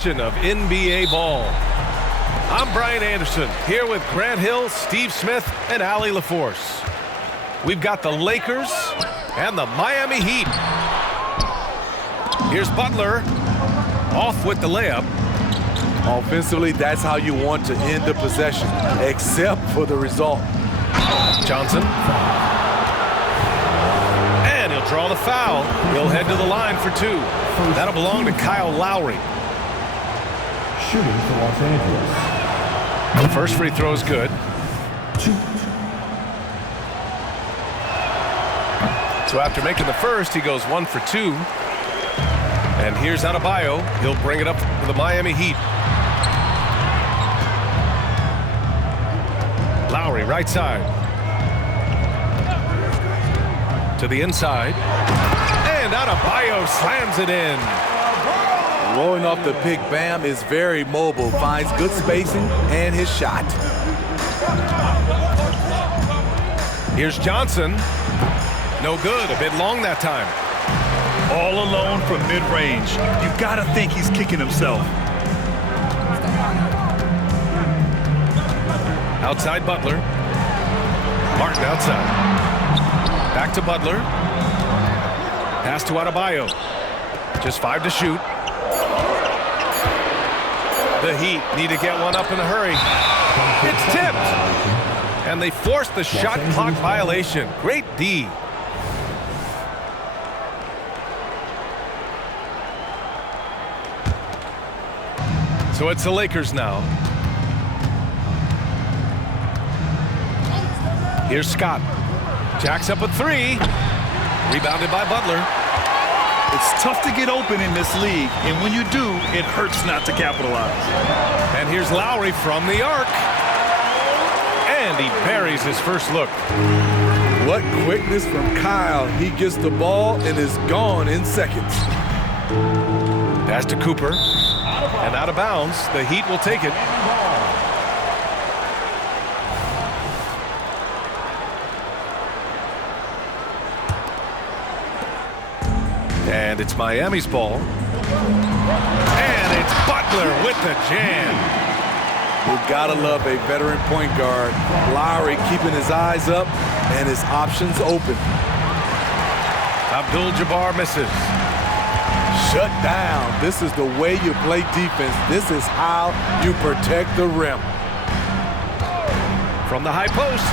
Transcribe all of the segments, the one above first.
Of NBA ball. I'm Brian Anderson here with Grant Hill, Steve Smith, and Allie LaForce. We've got the Lakers and the Miami Heat. Here's Butler off with the layup. Offensively, that's how you want to end the possession, except for the result. Johnson. And he'll draw the foul. He'll head to the line for two. That'll belong to Kyle Lowry. Shooting for Los Angeles. The first free throw is good. So after making the first, he goes 1 for 2. And here's Adebayo. He'll bring it up for the Miami Heat. Lowry, right side. To the inside. And Adebayo slams it in. Rolling off the pick, Bam is very mobile, finds good spacing and his shot. Here's Johnson. No good, a bit long that time. All alone from mid-range. You gotta think he's kicking himself. Outside Butler. Martin outside. Back to Butler. Pass to Adebayo. Just 5 to shoot. The Heat need to get one up in a hurry. It's tipped. And they force the shot clock violation. Great D. So it's the Lakers now. Here's Scott. Jacks up a 3. Rebounded by Butler. It's tough to get open in this league, and when you do, it hurts not to capitalize. And here's Lowry from the arc. And he buries his first look. What quickness from Kyle. He gets the ball and is gone in seconds. Pass to Cooper. And out of bounds. The Heat will take it. And it's Miami's ball. And it's Butler with the jam. You gotta love a veteran point guard. Lowry keeping his eyes up and his options open. Abdul Jabbar misses. Shut down. This is the way you play defense. This is how you protect the rim. From the high post.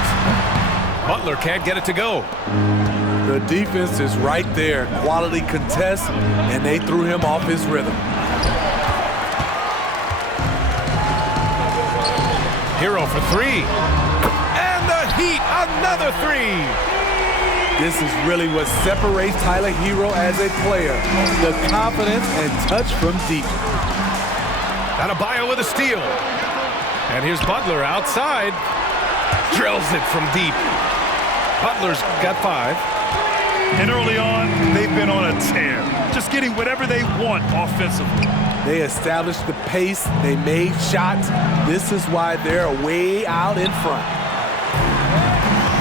Butler can't get it to go. The defense is right there. Quality contest, and they threw him off his rhythm. Hero for 3. And the Heat, another 3. This is really what separates Tyler Hero as a player. The confidence and touch from deep. Adebayo with a steal. And here's Butler outside. Drills it from deep. Butler's got 5. And early on, they've been on a tear. Just getting whatever they want offensively. They established the pace. They made shots. This is why they're way out in front.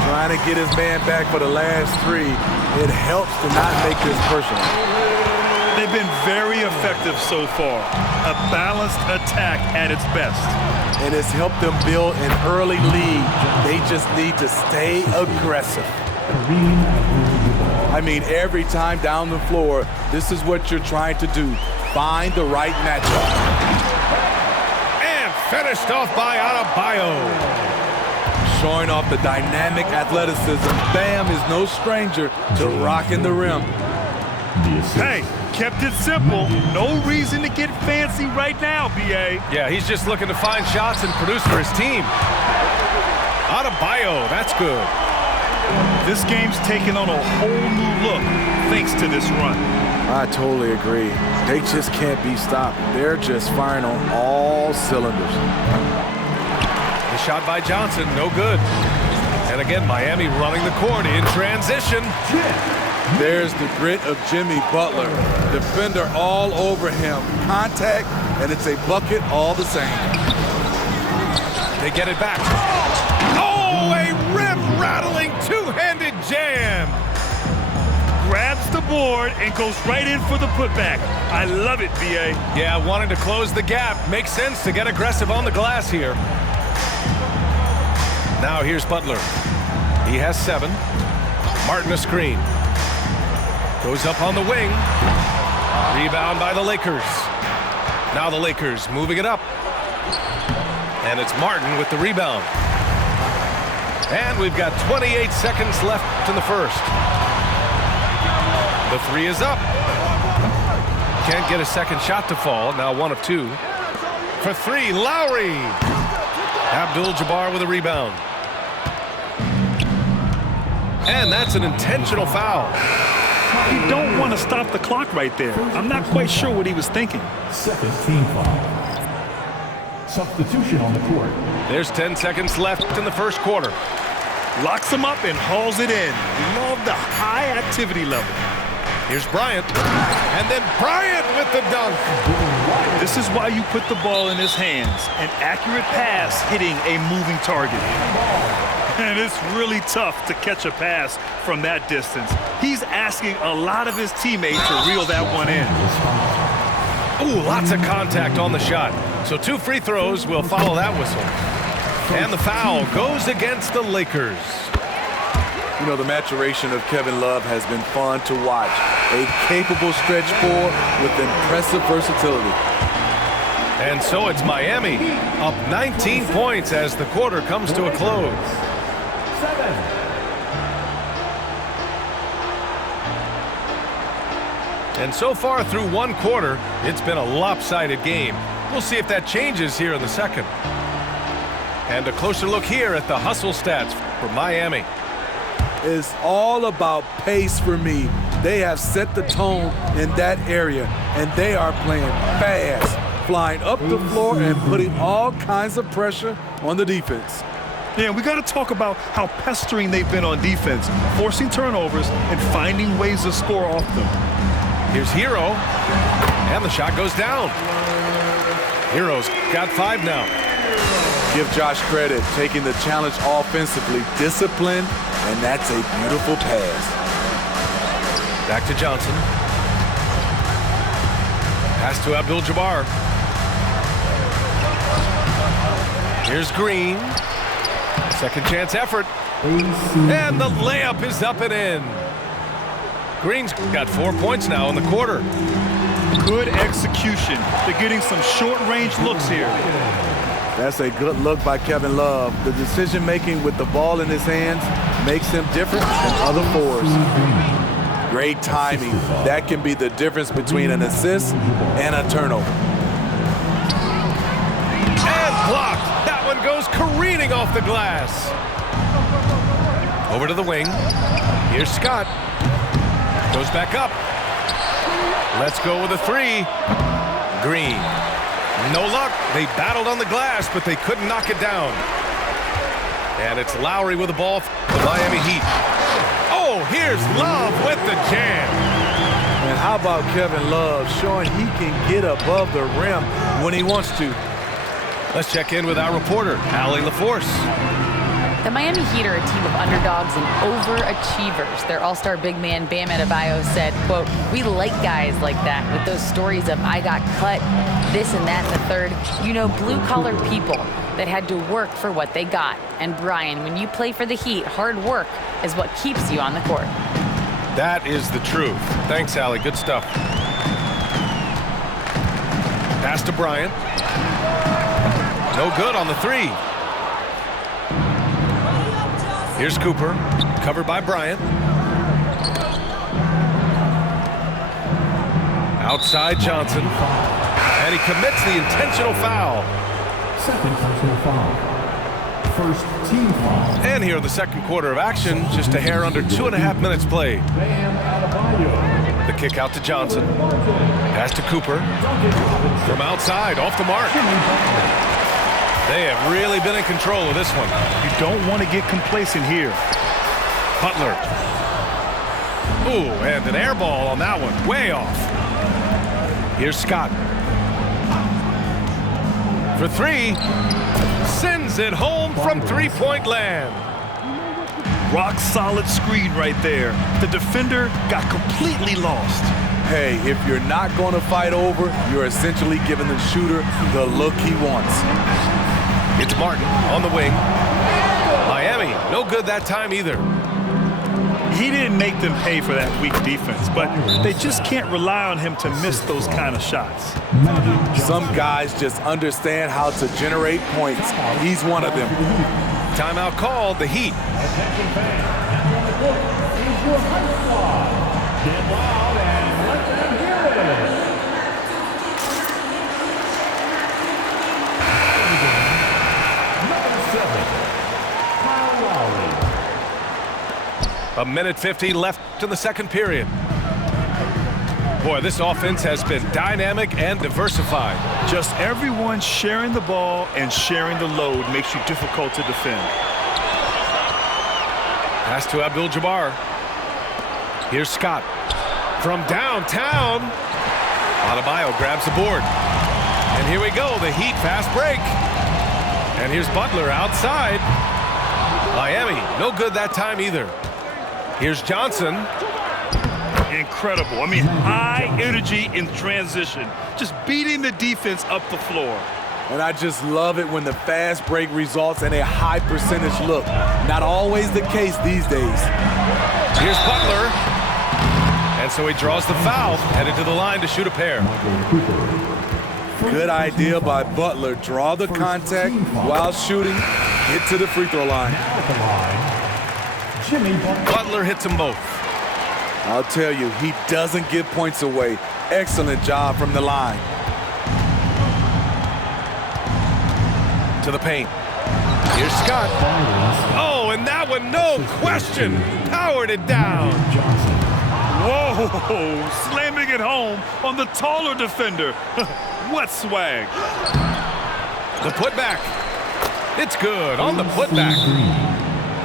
Trying to get his man back for the last 3. It helps to not make this personal. They've been very effective so far. A balanced attack at its best. And it's helped them build an early lead. They just need to stay aggressive. I mean, every time down the floor, this is what you're trying to do. Find the right matchup. And finished off by Adebayo. Showing off the dynamic athleticism. Bam is no stranger to rocking the rim. Hey, kept it simple. No reason to get fancy right now, B.A. Yeah, he's just looking to find shots and produce for his team. Adebayo, that's good. This game's taken on a whole new look thanks to this run. I totally agree. They just can't be stopped. They're just firing on all cylinders. The shot by Johnson, no good. And again, Miami running the court in transition. There's the grit of Jimmy Butler. Defender all over him. Contact, and it's a bucket all the same. They get it back. Oh, a rim-rattling two-handed jam. Grabs gets the board and goes right in for the putback. I love it, B.A. Yeah, wanting to close the gap. Makes sense to get aggressive on the glass here. Now here's Butler. He has 7. Martin a screen. Goes up on the wing. Rebound by the Lakers. Now the Lakers moving it up. And it's Martin with the rebound. And we've got 28 seconds left in the first. The 3 is up. Can't get a second shot to fall. Now 1 of 2. For 3, Lowry. Abdul Jabbar with a rebound. And that's an intentional foul. You don't want to stop the clock right there. I'm not quite sure what he was thinking. Second team foul. Substitution on the court. There's 10 seconds left in the first quarter. Locks him up and hauls it in. Love the high activity level. Here's Bryant. And then Bryant with the dunk. This is why you put the ball in his hands. An accurate pass hitting a moving target. And it's really tough to catch a pass from that distance. He's asking a lot of his teammates to reel that one in. Ooh, lots of contact on the shot. So 2 free throws will follow that whistle. And the foul goes against the Lakers. You know, the maturation of Kevin Love has been fun to watch. A capable stretch forward with impressive versatility. And so it's Miami up 19 points as the quarter comes to a close. 7. And so far through 1 quarter, it's been a lopsided game. We'll see if that changes here in the second. And a closer look here at the hustle stats for Miami. It's all about pace for me. They have set the tone in that area, and they are playing fast, flying up the floor and putting all kinds of pressure on the defense. Yeah, we got to talk about how pestering they've been on defense, forcing turnovers and finding ways to score off them. Here's Hero, and the shot goes down. Hero's got 5 now. Give Josh credit, taking the challenge offensively, discipline, and that's a beautiful pass. Back to Johnson. Pass to Abdul Jabbar. Here's Green. Second chance effort. And the layup is up and in. Green's got 4 points now in the quarter. Good execution. They're getting some short-range looks here. That's a good look by Kevin Love. The decision-making with the ball in his hands makes him different than other forwards. Great timing. That can be the difference between an assist and a turnover. And blocked. That one goes careening off the glass. Over to the wing. Here's Scott. Goes back up. Let's go with a 3. Green. No luck. They battled on the glass, but they couldn't knock it down. And it's Lowry with the ball for the Miami Heat. Oh, here's Love with the jam. And how about Kevin Love showing he can get above the rim when he wants to. Let's check in with our reporter, Allie LaForce. The Miami Heat are a team of underdogs and overachievers. Their all-star big man, Bam Adebayo, said, quote, "We like guys like that with those stories of I got cut, this and that and the third. You know, blue-collar people that had to work for what they got. And Brian, when you play for the Heat, hard work is what keeps you on the court." That is the truth. Thanks, Allie. Good stuff. Pass to Bryant. No good on the 3. Here's Cooper, covered by Bryant. Outside Johnson. And he commits the intentional foul. Second personal foul. First team foul. And here in the second quarter of action, just a hair under 2.5 minutes played. Bam Adebayo. The kick out to Johnson. Pass to Cooper. From outside, off the mark. They have really been in control of this one. You don't want to get complacent here. Butler. Ooh, and an air ball on that one. Way off. Here's Scott. For 3. Sends it home from 3-point land. Rock solid screen right there. The defender got completely lost. Hey, if you're not going to fight over, you're essentially giving the shooter the look he wants. It's Martin on the wing. Miami, no good that time either. He didn't make them pay for that weak defense, but they just can't rely on him to miss those kind of shots. Some guys just understand how to generate points. He's one of them. Timeout called, the Heat. Get loud and let them hear it. Number 7, Kyle Lowry. A minute 50 left in the second period. Boy, this offense has been dynamic and diversified. Just everyone sharing the ball and sharing the load makes you difficult to defend. Pass to Abdul Jabbar. Here's Scott. From downtown, Adebayo grabs the board. And here we go, the Heat fast break. And here's Butler outside. Miami, no good that time either. Here's Johnson. Incredible. I mean, high energy in transition. Just beating the defense up the floor. And I just love it when the fast break results in a high percentage look. Not always the case these days. Here's Butler. And so he draws the foul, headed to the line to shoot a pair. Good idea by Butler. Draw the contact while shooting. Get to the free throw line. Butler hits them both. I'll tell you, he doesn't give points away. Excellent job from the line. To the paint. Here's Scott. Oh, and that one, no question, powered it down. Whoa, slamming it home on the taller defender. What swag. The putback. It's good on the putback.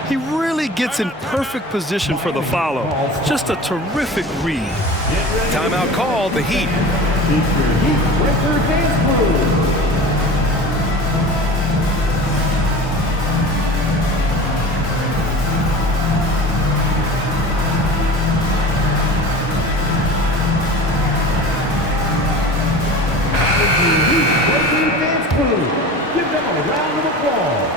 He really gets in perfect position for the follow. Just a terrific read. Timeout called, the Heat. Give them a round of applause.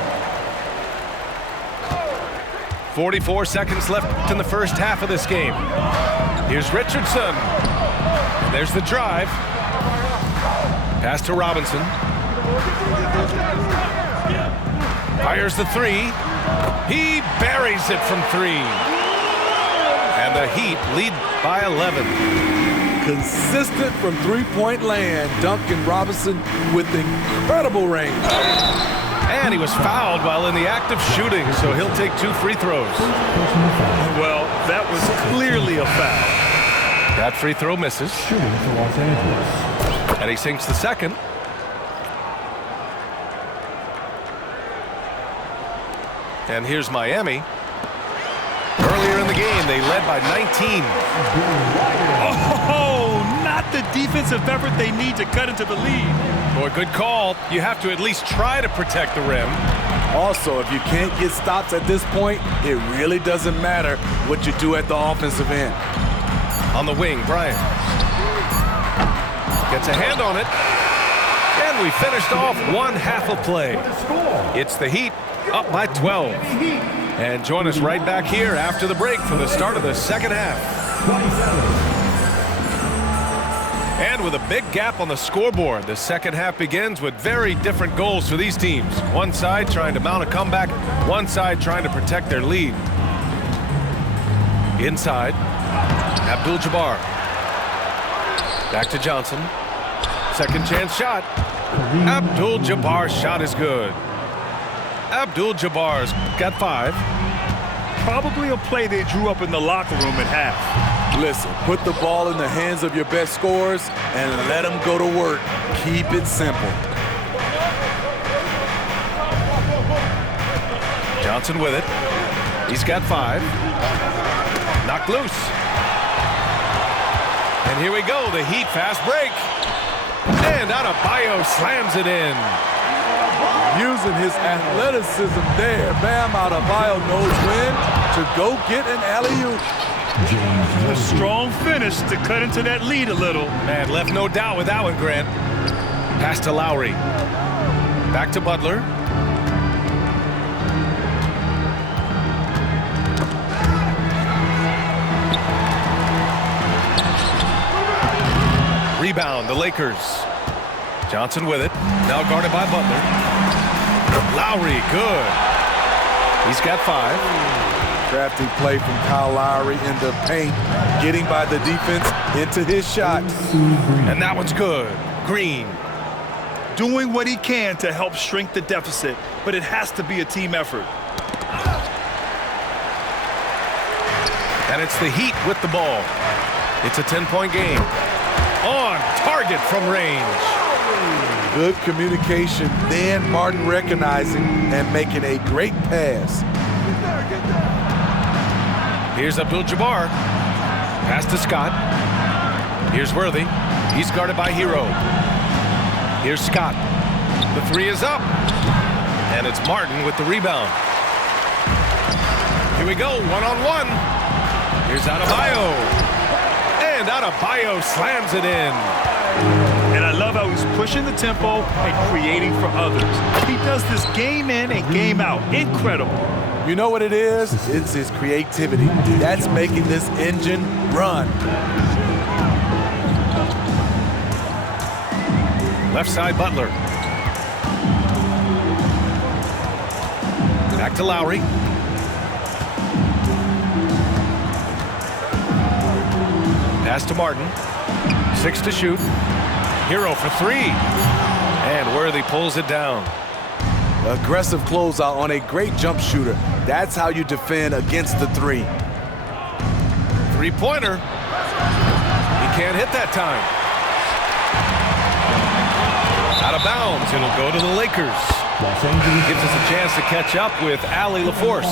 44 seconds left in the first half of this game. Here's Richardson. And there's the drive. Pass to Robinson. Fires the three. He buries it from three. And the Heat lead by 11. Consistent from three-point land. Duncan Robinson with incredible range. And he was fouled while in the act of shooting, so he'll take 2 free throws. Well, that was clearly a foul. That free throw misses. Shooting for Los Angeles. And he sinks the second. And here's Miami. Earlier in the game, they led by 19. Oh, not the defensive effort they need to cut into the lead. Boy, good call. You have to at least try to protect the rim. Also, if you can't get stops at this point, it really doesn't matter what you do at the offensive end. On the wing, Bryant. Gets a hand on it. And we finished off one half of play. It's the Heat up by 12. And join us right back here after the break for the start of the second half. 27. And with a big gap on the scoreboard, the second half begins with very different goals for these teams. One side trying to mount a comeback, one side trying to protect their lead. Inside, Abdul Jabbar. Back to Johnson. Second chance shot. Abdul Jabbar's shot is good. Abdul Jabbar's got 5. Probably a play they drew up in the locker room at half. Listen, put the ball in the hands of your best scorers and let them go to work. Keep it simple. Johnson with it. He's got 5. Knocked loose. And here we go, the Heat fast break. And Adebayo slams it in. Using his athleticism there. Bam Adebayo knows when to go get an alley-oop. A strong finish to cut into that lead a little. Man, left no doubt with that one, Grant. Pass to Lowry. Back to Butler. Rebound, the Lakers. Johnson with it. Now guarded by Butler. Lowry, good. He's got 5. Crafty play from Kyle Lowry in the paint, getting by the defense into his shot. And that one's good. Green. Doing what he can to help shrink the deficit, but it has to be a team effort. And it's the Heat with the ball. It's a 10-point game. On target from range. Good communication, then Martin recognizing and making a great pass. Here's Abdul Jabbar. Pass to Scott. Here's Worthy. He's guarded by Hero. Here's Scott. The 3 is up. And it's Martin with the rebound. Here we go, one-on-one. Here's Adebayo. And Adebayo slams it in. And I love how he's pushing the tempo and creating for others. He does this game in and game out. Incredible. You know what it is? It's his creativity. That's making this engine run. Left side, Butler. Back to Lowry. Pass to Martin. 6 to shoot. Hero for 3. And Worthy pulls it down. Aggressive closeout on a great jump shooter. That's how you defend against the 3. 3-pointer. He can't hit that time. Out of bounds. It'll go to the Lakers. Gives us a chance to catch up with Allie LaForce.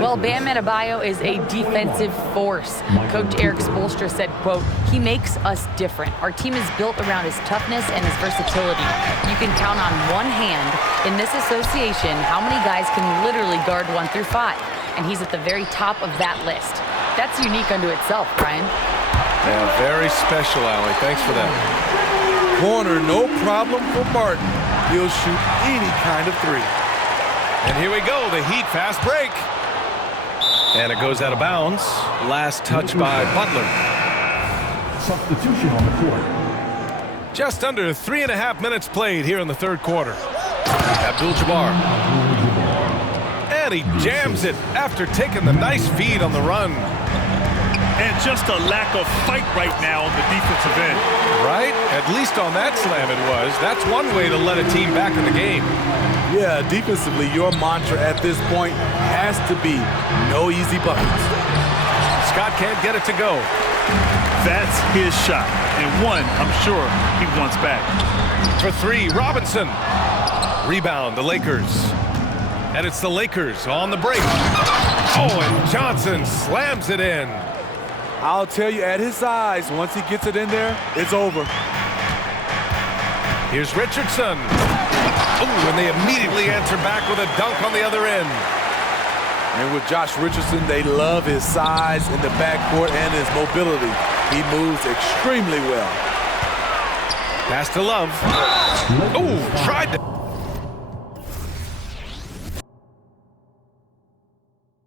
Well, Bam Adebayo is a defensive force. Coach Eric Spoelstra said, quote, "He makes us different. Our team is built around his toughness and his versatility. You can count on one hand in this association how many guys can literally guard 1 through 5. And he's at the very top of that list. That's unique unto itself, Brian." Yeah, very special, Allie. Thanks for that. Corner, no problem for Martin. He'll shoot any kind of 3. And here we go, the Heat fast break. And it goes out of bounds. Last touch by Butler. Substitution on the court. Just under 3.5 minutes played here in the third quarter. Abdul Jabbar. And he jams it after taking the nice feed on the run. And just a lack of fight right now on the defensive end. Right? At least on that slam it was. That's one way to let a team back in the game. Yeah, defensively, your mantra at this point has to be no easy buckets. Scott can't get it to go. That's his shot. And one, I'm sure, he wants back. For 3, Robinson. Rebound, the Lakers. And it's the Lakers on the break. Oh, and Johnson slams it in. I'll tell you, at his size, once he gets it in there, it's over. Here's Richardson. Oh, and they immediately answer back with a dunk on the other end. And with Josh Richardson, they love his size in the backcourt and his mobility. He moves extremely well. Pass to Love. Oh, tried to...